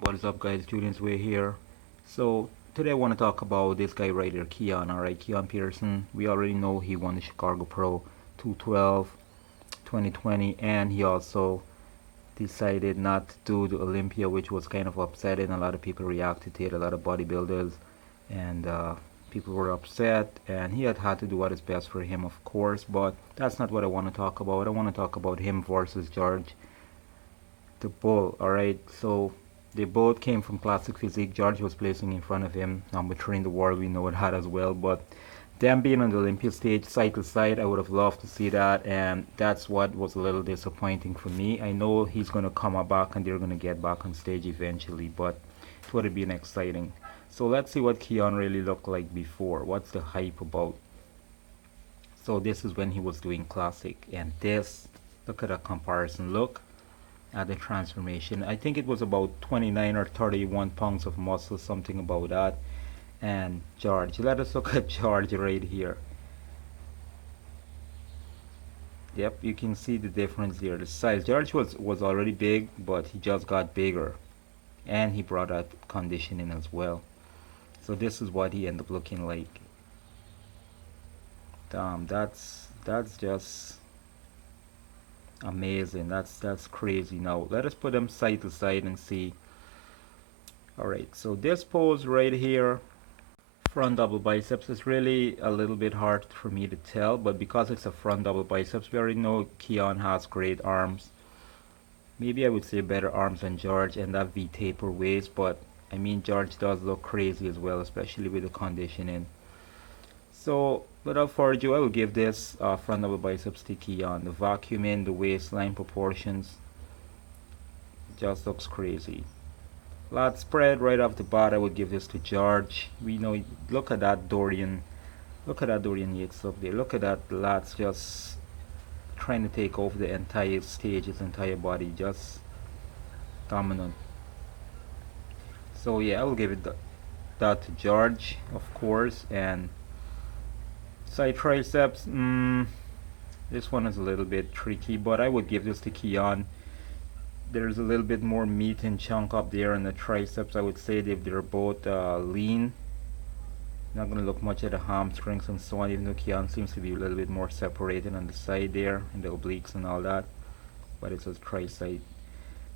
What is up, guys? Julian's Way here. So today I want to talk about this guy right here, Keon. All right, Keon Peterson. We already know he won the Chicago Pro 212 2020, and he also decided not to do the Olympia, which was kind of upsetting. A lot of people reacted to it, a lot of bodybuilders, and people were upset. And he had to do what is best for him, of course. But that's not what I want to talk about. I want to talk about him versus George the Bull. All right, so they both came from classic physique. George was placing in front of him, number three in the world. We know that as well. But them being on the Olympia stage side to side, I would have loved to see that, and that's what was a little disappointing for me. I know he's gonna come back and they're gonna get back on stage eventually, but it would have been exciting. So let's see what Keon really looked like before. What's the hype about? So this is when he was doing classic, and this, look at that comparison. Look at the transformation. I think it was about 29 or 31 pounds of muscle, something about that. And George, let us look at George right here. Yep, you can see the difference there. The size. George was already big, but he just got bigger, and he brought out conditioning as well. So this is what he ended up looking like. Damn, that's just amazing. That's crazy. Now let us put them side to side and see. All right, so this pose right here, front double biceps, is really a little bit hard for me to tell, but because it's a front double biceps, we already know Keon has great arms. Maybe I would say better arms than George and that V taper waist, but I mean George does look crazy as well, especially with the conditioning. So without further ado, I will give this front double biceps to Keon. The vacuum in, the waistline proportions just looks crazy. Lat spread right off the bat. I would give this to George. We know. Look at that Dorian. Look at that Dorian Yates up there. Look at that Lat's just trying to take over the entire stage, his entire body, just dominant. So yeah, I will give it that to George, of course. And side triceps. This one is a little bit tricky, but I would give this to Keon. There's a little bit more meat and chunk up there in the triceps. I would say they're both lean. Not gonna look much at the hamstrings and so on, even though Keon seems to be a little bit more separated on the side there and the obliques and all that. But it's a tricep,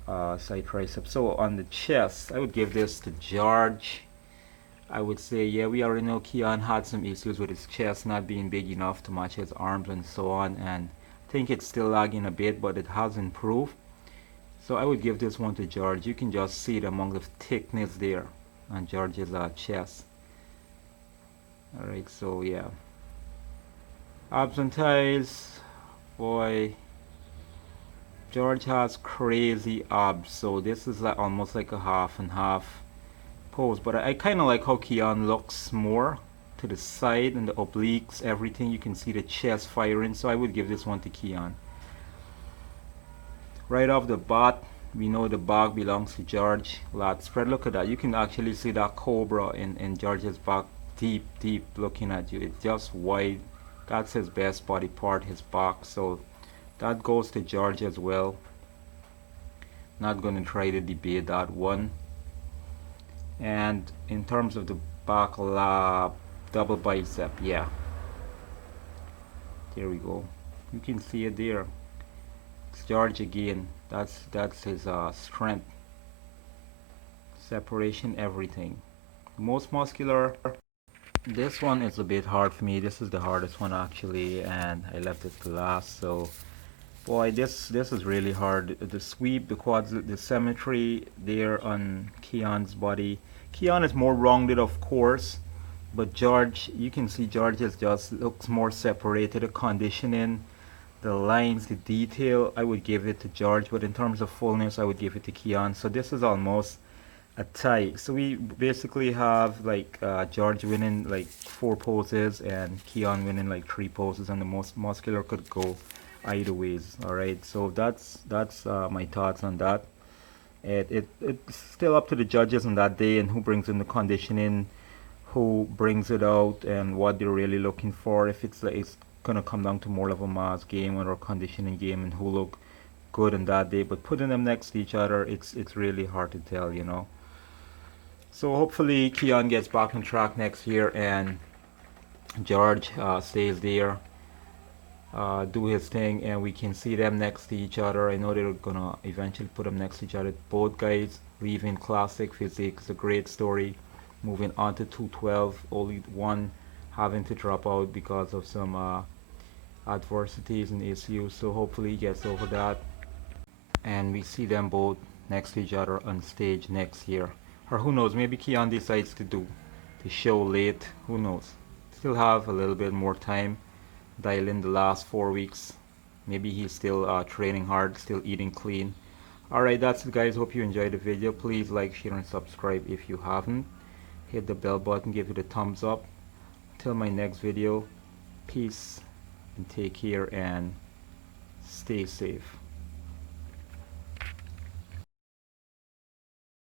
side tricep. So on the chest, I would give this to George. I would say, yeah, we already know Keon had some issues with his chest not being big enough to match his arms and so on, and I think it's still lagging a bit, but it has improved. So I would give this one to George. You can just see it among the thickness there on George's chest. Alright, so yeah. Abs and thighs. Boy, George has crazy abs. So this is like almost like a half and half pose. But I kind of like how Keon looks more to the side and the obliques, everything. You can see the chest firing. So I would give this one to Keon. Right off the bat, we know the back belongs to George. Lat spread, look at that. You can actually see that cobra in George's back, deep looking at you. It's just wide. That's his best body part, his back. So that goes to George as well. Not going to try to debate that one. And in terms of the back double bicep, yeah. There we go. You can see it there. George again, that's his strength, separation, everything. Most muscular. This one is a bit hard for me. This is the hardest one actually, and I left it to last. So boy, this is really hard. The sweep, the quads, the symmetry there on Keon's body. Keon is more rounded, of course, but George, you can see George is just looks more separated. The conditioning, the lines, the detail, I would give it to George, but in terms of fullness, I would give it to Keon. So this is almost a tie. So we basically have like George winning like 4 poses and Keon winning like 3 poses, and the most muscular could go either ways. All right, so that's my thoughts on that. It's still up to the judges on that day and who brings in the conditioning, who brings it out, and what they're really looking for. If it's like it's gonna come down to more of a mass game or a conditioning game, and who look good on that day, but putting them next to each other, it's really hard to tell, you know. So hopefully Keon gets back on track next year, and George stays there, do his thing, and we can see them next to each other. I know they're gonna eventually put them next to each other. Both guys leaving classic physique. It's a great story. Moving on to 212, only one having to drop out because of some adversities and issues. So hopefully he gets over that, and we see them both next to each other on stage next year. Or who knows, maybe Keon decides to do the show late. Who knows? Still have a little bit more time. Dial in the last 4 weeks. Maybe he's still training hard, still eating clean. Alright, that's it guys. Hope you enjoyed the video. Please like, share, and subscribe if you haven't. Hit the bell button, give it a thumbs up. Till my next video, peace and take care and stay safe.